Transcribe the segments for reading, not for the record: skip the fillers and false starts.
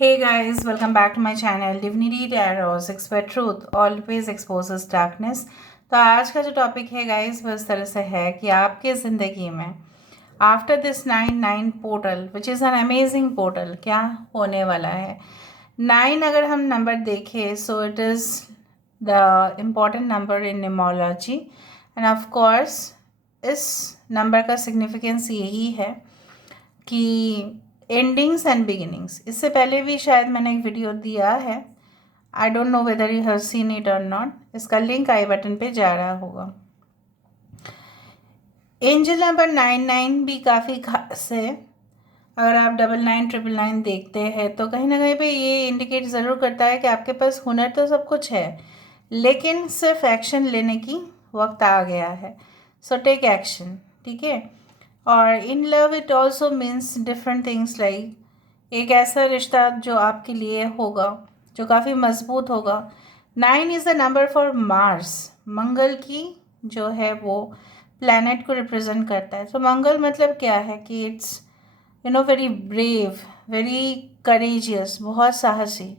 Hey guys, welcome back to my channel Divinity Tarot Expert Truth always exposes darkness। तो आज का जो topic है गाइस वो इस तरह से है कि आपके ज़िंदगी में after this 9 portal which is an amazing portal क्या होने वाला है। 9 अगर हम नंबर देखें so it is the important number in numerology end of course इस नंबर का सिग्निफिकेंस यही है कि एंडिंग्स एंड बिगिनिंग्स। इससे पहले भी शायद मैंने एक वीडियो दिया है, I don't know whether you have seen it और नॉट। इसका लिंक आई बटन पे जा रहा होगा। एंजल नंबर 99 भी काफ़ी खास है। अगर आप 99 999 देखते हैं तो कहीं ना कहीं पे ये इंडिकेट ज़रूर करता है कि आपके पास हुनर तो सब कुछ है, लेकिन सिर्फ एक्शन लेने की वक्त आ गया है। सो टेक एक्शन, ठीक है। और in love it also means different things like एक ऐसा रिश्ता जो आपके लिए होगा जो काफ़ी मजबूत होगा। 9 is the number for Mars, मंगल की जो है वो प्लैनेट को रिप्रेजेंट करता है। तो मंगल मतलब क्या है कि it's very brave, very courageous, बहुत साहसी।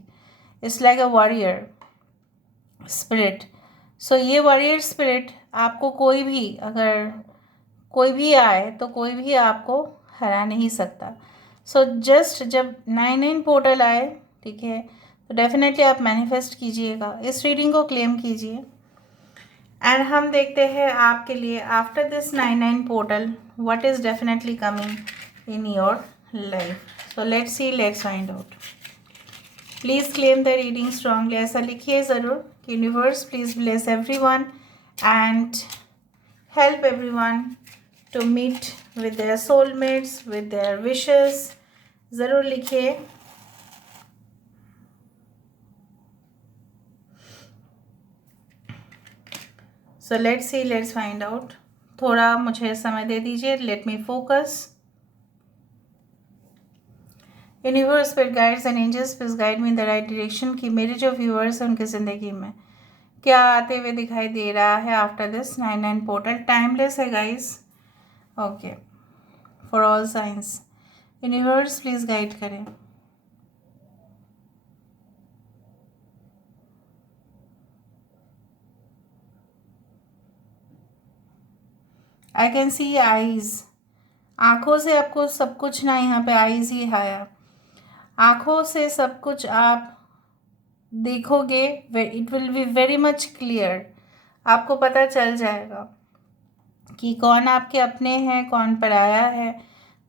It's like a warrior spirit. So ये वॉरियर स्पिरिट आपको कोई भी आए तो कोई भी आपको हरा नहीं सकता। सो जस्ट जब 9 पोर्टल आए, ठीक है, तो डेफिनेटली आप मैनिफेस्ट कीजिएगा, इस रीडिंग को क्लेम कीजिए। एंड हम देखते हैं आपके लिए after this 9 portal what is definitely coming in your life. So let's see, let's find out. Please claim the reading strongly, ऐसा लिखिए ज़रूर कि universe please bless everyone and help everyone to meet with their soulmates, with their wishes। ज़रूर लिखिए। So let's see, let's find out. थोड़ा मुझे समय दे दीजिए, let me focus. Universe, spirit guides and angels please guide me in the right direction कि मेरे जो व्यूअर्स हैं उनकी ज़िंदगी में क्या आते हुए दिखाई दे रहा है आफ्टर दिस 9 पोर्टल। टाइमलेस है guys, okay, for all science. Universe please guide करें। आई कैन सी आईज, आँखों से आपको सब कुछ ना, यहाँ पे आईज ही आया। आँखों से सब कुछ आप देखोगे, it will be very much clear. आपको पता चल जाएगा कि कौन आपके अपने हैं, कौन पराया है,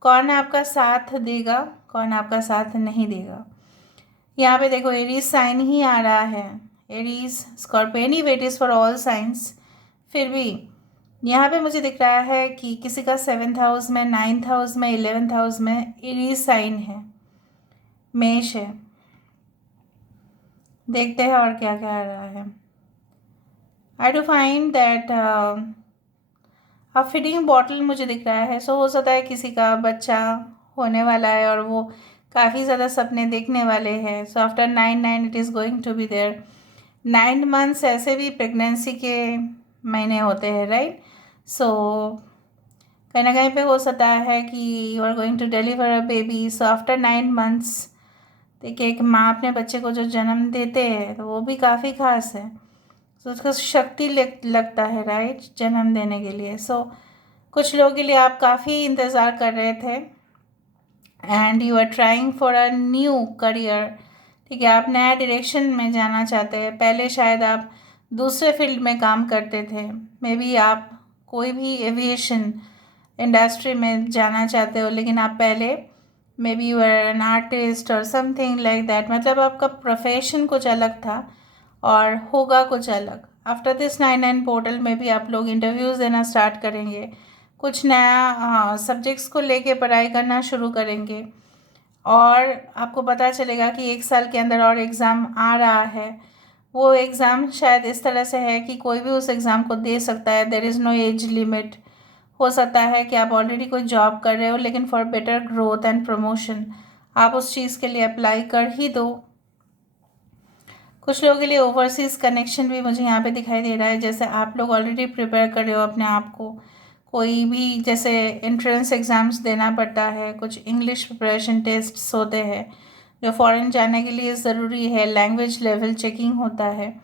कौन आपका साथ देगा, कौन आपका साथ नहीं देगा। यहाँ पे देखो एरीज साइन ही आ रहा है, Aries Scorpio, any wait is for all signs. फिर भी यहाँ पे मुझे दिख रहा है कि किसी का 7th हाउस में, 9th हाउस में, 11th हाउस में एरीज साइन है, मेष है। देखते हैं और क्या क्या आ रहा है। आई do find that feeding bottle मुझे दिख रहा है। सो हो सकता है किसी का बच्चा होने वाला है और वो काफ़ी ज़्यादा सपने देखने वाले हैं। So after 9 it is going to be there. 9 months ऐसे भी प्रेगनेंसी के महीने होते हैं, राइट। सो कहीं ना कहीं पे हो सकता है कि you are going to deliver a baby. So after 9 months, देखिए एक माँ अपने बच्चे को जो जन्म देते हैं तो वो भी काफ़ी खास है। तो उसका शक्ति लगता है, राइट, जन्म देने के लिए। सो कुछ लोगों के लिए आप काफ़ी इंतज़ार कर रहे थे and you are trying for a new career, ठीक है। आप नया डायरेक्शन में जाना चाहते हैं। पहले शायद आप दूसरे फील्ड में काम करते थे, मे बी आप कोई भी एविएशन इंडस्ट्री में जाना चाहते हो, लेकिन आप पहले maybe you are an artist और समथिंग लाइक दैट। मतलब आपका प्रोफेशन कुछ अलग था और होगा कुछ अलग। आफ्टर दिस 9 पोर्टल में भी आप लोग इंटरव्यूज़ देना स्टार्ट करेंगे, कुछ नया सब्जेक्ट्स को लेके पढ़ाई करना शुरू करेंगे और आपको पता चलेगा कि 1 साल के अंदर और एग्ज़ाम आ रहा है। वो एग्ज़ाम शायद इस तरह से है कि कोई भी उस एग्ज़ाम को दे सकता है, there is no age limit. हो सकता है कि आप ऑलरेडी कोई जॉब कर रहे हो, लेकिन for better growth and promotion आप उस चीज़ के लिए अप्लाई कर ही दो। कुछ लोगों के लिए ओवरसीज़ कनेक्शन भी मुझे यहाँ पे दिखाई दे रहा है, जैसे आप लोग ऑलरेडी प्रिपेयर कर रहे हो अपने आप को। कोई भी जैसे एंट्रेंस एग्ज़ाम्स देना पड़ता है, कुछ इंग्लिश प्रिपरेशन टेस्ट्स होते हैं, जो फ़ॉरेन जाने के लिए ज़रूरी है, लैंग्वेज लेवल चेकिंग होता है।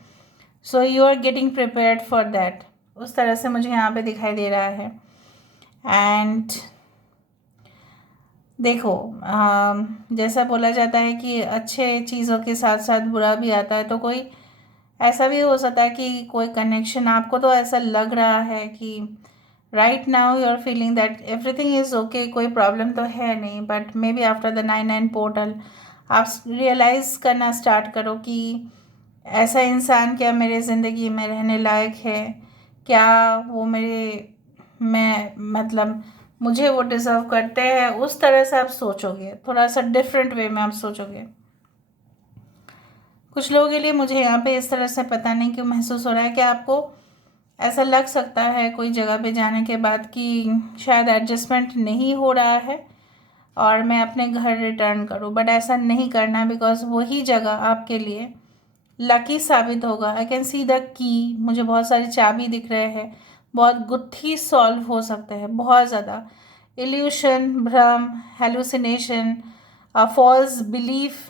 So you are getting prepared for that, उस तरह से मुझे यहाँ पे दिखाई दे रहा है। एंड देखो, जैसा बोला जाता है कि अच्छे चीज़ों के साथ साथ बुरा भी आता है, तो कोई ऐसा भी हो सकता है कि कोई कनेक्शन, आपको तो ऐसा लग रहा है कि right now you are feeling that everything is okay, कोई प्रॉब्लम तो है नहीं, but maybe after the 9/9 portal आप रियलाइज़ करना स्टार्ट करो कि ऐसा इंसान क्या मेरे ज़िंदगी में रहने लायक है, क्या वो मैं मतलब मुझे वो डिज़र्व करते हैं। उस तरह से आप सोचोगे, थोड़ा सा डिफरेंट वे में आप सोचोगे। कुछ लोगों के लिए मुझे यहाँ पे इस तरह से पता नहीं क्यों महसूस हो रहा है कि आपको ऐसा लग सकता है कोई जगह पे जाने के बाद कि शायद एडजस्टमेंट नहीं हो रहा है और मैं अपने घर रिटर्न करूँ, बट ऐसा नहीं करना, बिकॉज वही जगह आपके लिए लकी साबित होगा। I can see the key, मुझे बहुत सारी चाबी दिख रहे हैं, बहुत गुत्थी सॉल्व हो सकते हैं, बहुत ज़्यादा इल्यूशन, भ्रम, हेलुसिनेशन, फॉल्स बिलीफ,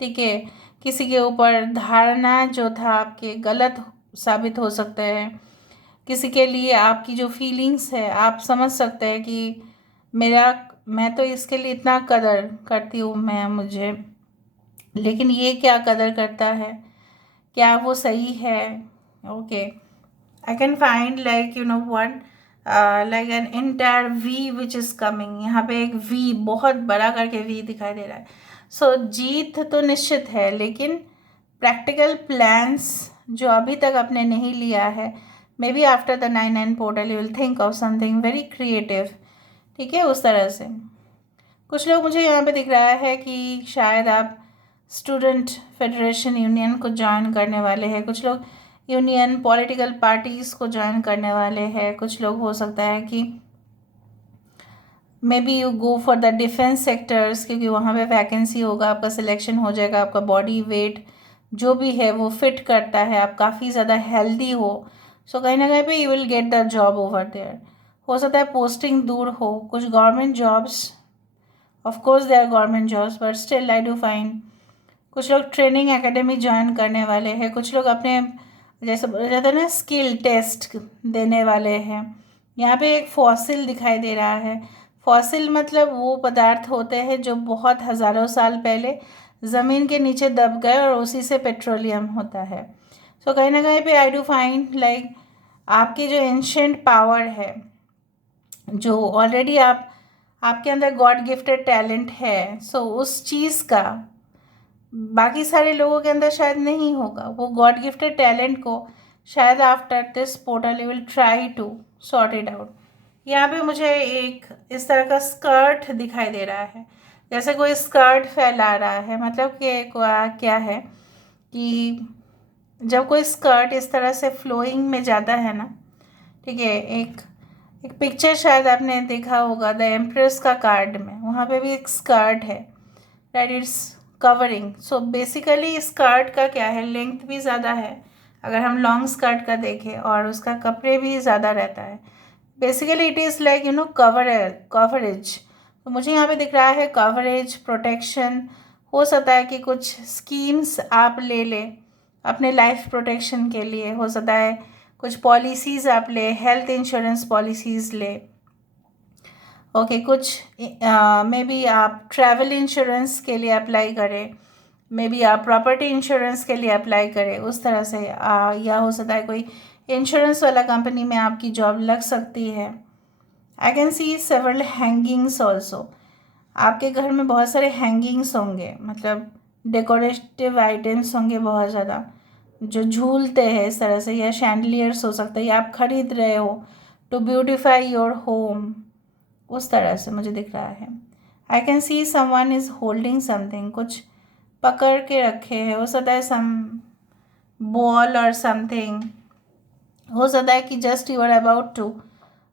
ठीक है, किसी के ऊपर धारणा जो था आपके गलत साबित हो सकते हैं। किसी के लिए आपकी जो फीलिंग्स है, आप समझ सकते हैं कि मैं तो इसके लिए इतना कदर करती हूँ, लेकिन ये क्या कदर करता है, क्या वो सही है? Okay, I can find like you know what, like an entire V which is coming. यहाँ पे एक वी, बहुत बड़ा करके वी दिखाई दे रहा है। सो जीत तो निश्चित है, लेकिन प्रैक्टिकल प्लान्स जो अभी तक आपने नहीं लिया है, may be after the 9/9 portal you will think of something very creative, ठीक है, उस तरह से। कुछ लोग, मुझे यहाँ पे दिख रहा है कि शायद आप स्टूडेंट फेडरेशन यूनियन को ज्वाइन करने वाले हैं। कुछ लोग यूनियन पॉलिटिकल पार्टीज़ को ज्वाइन करने वाले हैं। कुछ लोग, हो सकता है कि may be you go for the defence sectors, क्योंकि वहाँ पे वैकेंसी होगा, आपका सिलेक्शन हो जाएगा, आपका बॉडी वेट जो भी है वो फिट करता है, आप काफ़ी ज़्यादा हेल्दी हो, सो कहीं ना कहीं पे you will get the job over there. हो सकता है पोस्टिंग दूर हो, कुछ government jobs, of course they are government jobs, but still I do find कुछ लोग ट्रेनिंग एकेडमी ज्वाइन करने वाले हैं। कुछ लोग अपने, जैसे बोला जाता है ना, स्किल टेस्ट देने वाले हैं। यहाँ पे एक फॉसिल दिखाई दे रहा है। फॉसिल मतलब वो पदार्थ होते हैं जो बहुत हज़ारों साल पहले ज़मीन के नीचे दब गए और उसी से पेट्रोलियम होता है। सो कहीं ना कहीं पे आई डू फाइंड लाइक आपकी जो एंशेंट पावर है, जो ऑलरेडी आपके अंदर गॉड गिफ्टेड टैलेंट है, सो उस चीज़ का बाकी सारे लोगों के अंदर शायद नहीं होगा। वो गॉड गिफ्टेड टैलेंट को शायद after this portal you will try to sort it out. यहाँ पे मुझे एक इस तरह का स्कर्ट दिखाई दे रहा है, जैसे कोई स्कर्ट फैला रहा है। मतलब कि क्या है कि जब कोई स्कर्ट इस तरह से फ्लोइंग में जाता है ना, ठीक है, एक एक पिक्चर शायद आपने देखा होगा द एम्प्रेस का कार्ड में, वहाँ पे भी एक स्कर्ट है, right, it's covering. So basically skirt का क्या है, लेंथ भी ज़्यादा है अगर हम लॉन्ग स्कर्ट का देखें, और उसका कपड़े भी ज़्यादा रहता है। Basically it is like you no coverage. तो मुझे यहाँ पे दिख रहा है कवरेज, प्रोटेक्शन। हो सकता है कि कुछ स्कीम्स आप ले लें अपने लाइफ प्रोटेक्शन के लिए, हो सकता है कुछ पॉलिसीज़ आप ले, हेल्थ इंश्योरेंस पॉलिसीज़ ले, ओके, कुछ मे बी आप ट्रैवल इंश्योरेंस के लिए अप्लाई करें, मे बी आप प्रॉपर्टी इंश्योरेंस के लिए अप्लाई करें, उस तरह से। या हो सकता है कोई इंश्योरेंस वाला कंपनी में आपकी जॉब लग सकती है। I can see several hangings also. आपके घर में बहुत सारे हैंगिंग्स होंगे, मतलब डेकोरेटिव आइटम्स होंगे बहुत ज़्यादा, जो झूलते हैं इस तरह से, या शैंडलियर्स हो सकते हैं, या आप खरीद रहे हो टू ब्यूटिफाई योर होम, उस तरह से मुझे दिख रहा है। I can see someone is holding something, कुछ पकड़ के रखे हैं, हो सकता है सम बॉल और समथिंग। हो सकता है कि just you are about to,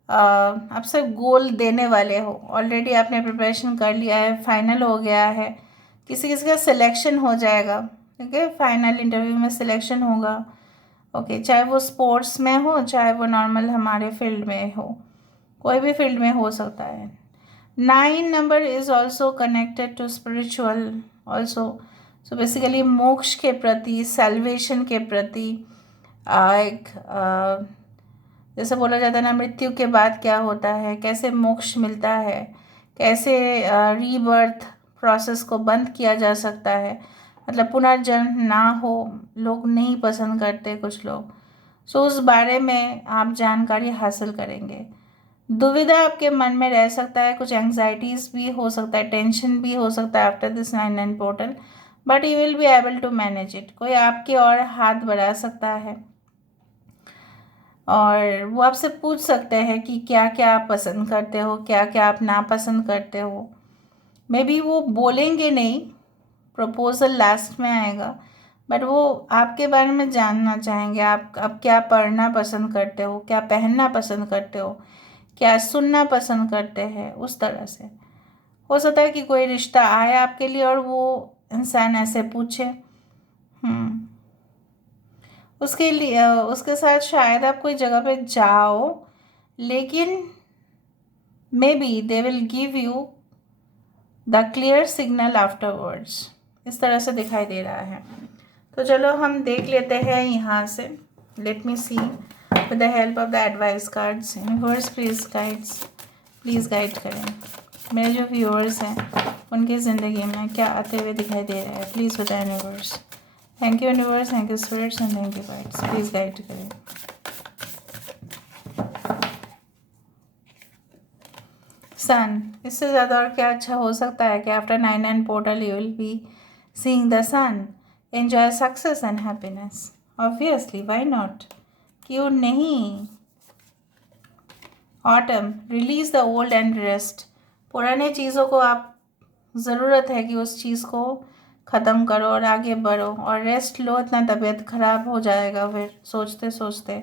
आप सब गोल देने वाले हो, ऑलरेडी आपने प्रिपरेशन कर लिया है, फाइनल हो गया है, किसी किसी का सिलेक्शन हो जाएगा, ठीक है, फाइनल इंटरव्यू में सिलेक्शन होगा, ओके, चाहे वो स्पोर्ट्स में हो, चाहे वो नॉर्मल हमारे फील्ड में हो, कोई भी फील्ड में हो सकता है। 9 number is also connected to spiritual also. So basically मोक्ष के प्रति, सेल्वेशन के प्रति, एक जैसे बोला जाता है ना, मृत्यु के बाद क्या होता है, कैसे मोक्ष मिलता है, कैसे रीबर्थ प्रोसेस को बंद किया जा सकता है, मतलब पुनर्जन्म ना हो, लोग नहीं पसंद करते कुछ लोग। सो उस बारे में आप जानकारी हासिल करेंगे। दुविधा आपके मन में रह सकता है, कुछ एंग्जाइटीज़ भी हो सकता है, टेंशन भी हो सकता है after this 9/9 portal, but you will be able to manage it. कोई आपके और हाथ बढ़ा सकता है और वो आपसे पूछ सकते हैं कि क्या क्या आप पसंद करते हो, क्या क्या आप नापसंद करते हो। मे बी वो बोलेंगे नहीं, प्रपोजल लास्ट में आएगा, बट वो आपके बारे में जानना चाहेंगे। आप क्या पढ़ना पसंद करते हो, क्या पहनना पसंद करते हो, क्या सुनना पसंद करते हैं, उस तरह से। हो सकता है कि कोई रिश्ता आए आपके लिए और वो इंसान ऐसे पूछे। उसके लिए उसके साथ शायद आप कोई जगह पे जाओ, लेकिन may be they will give you the clear signal afterwards, इस तरह से दिखाई दे रहा है। तो चलो हम देख लेते हैं यहाँ से। Let me see with the help of the advice cards. Universe please guide करें। मेरे जो व्यूअर्स हैं उनकी ज़िंदगी में क्या आते हुए दिखाई दे रहा है, प्लीज़ बताएं universe. Thank you universe, thank you spirits and thank you guides, please guide करें। सन, इससे ज़्यादा और क्या अच्छा हो सकता है कि after 9/9 portal you will be seeing the sun, enjoy success and happiness. Obviously, why not, क्यों नहीं। Autumn, release the old and rest. पुराने चीज़ों को आप ज़रूरत है कि उस चीज़ को ख़त्म करो और आगे बढ़ो और रेस्ट लो, इतना तबीयत ख़राब हो जाएगा फिर सोचते सोचते।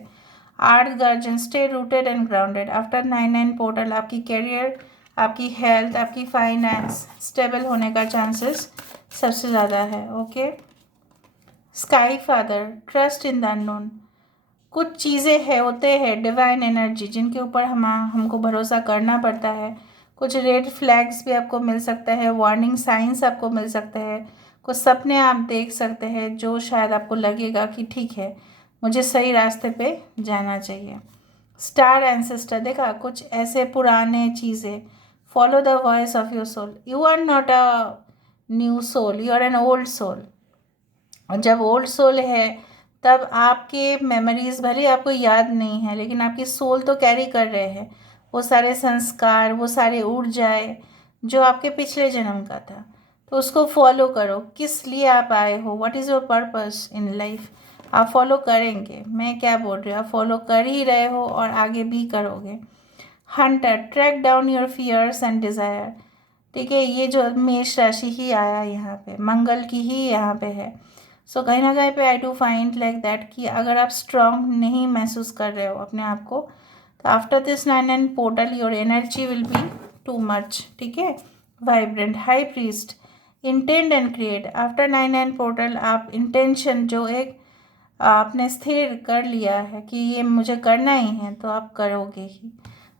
आर्थ guardian, stay rooted and grounded. After 9/9 portal आपकी करियर, आपकी हेल्थ, आपकी फाइनेंस स्टेबल होने का चांसेस सबसे ज़्यादा है। Okay. Sky father, trust in the unknown. कुछ चीज़ें है, होते हैं डिवाइन एनर्जी जिनके ऊपर हमको भरोसा करना पड़ता है। कुछ रेड फ्लैग्स भी आपको मिल सकता है, वार्निंग साइंस आपको मिल सकते हैं, कुछ सपने आप देख सकते हैं जो शायद आपको लगेगा कि ठीक है, मुझे सही रास्ते पे जाना चाहिए। स्टार एंसेस्टर, देखा, कुछ ऐसे पुराने चीज़ें। Follow the voice of your soul. You are not a new soul, you are an old soul. और जब ओल्ड सोल है तब आपके मेमोरीज भले आपको याद नहीं है, लेकिन आपकी सोल तो कैरी कर रहे हैं वो सारे संस्कार, वो सारे ऊर्जाएं जो आपके पिछले जन्म का था। तो उसको फॉलो करो। किस लिए आप आए हो, what is your purpose in life, आप फॉलो करेंगे। मैं क्या बोल रही हूँ, आप फॉलो कर ही रहे हो और आगे भी करोगे। Hunter, track down your fears and desire. ठीक है, ये जो मेष राशि ही आया यहाँ पे, मंगल की ही यहाँ पे है। सो कहीं ना कहीं पे आई डू फाइंड लाइक दैट कि अगर आप स्ट्रांग नहीं महसूस कर रहे हो अपने आप को, तो after this 9/9 portal your energy will be too much. ठीक है। Vibrant, high priest, intend and create. After 9/9 portal आप इंटेंशन जो एक आपने स्थिर कर लिया है कि ये मुझे करना ही है, तो आप करोगे ही।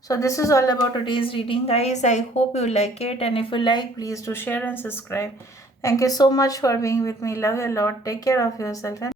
So this is all about today's reading, guys. I hope you like it, and if you like, please do share and subscribe. Thank you so much for being with me. Love you a lot. Take care of yourself. And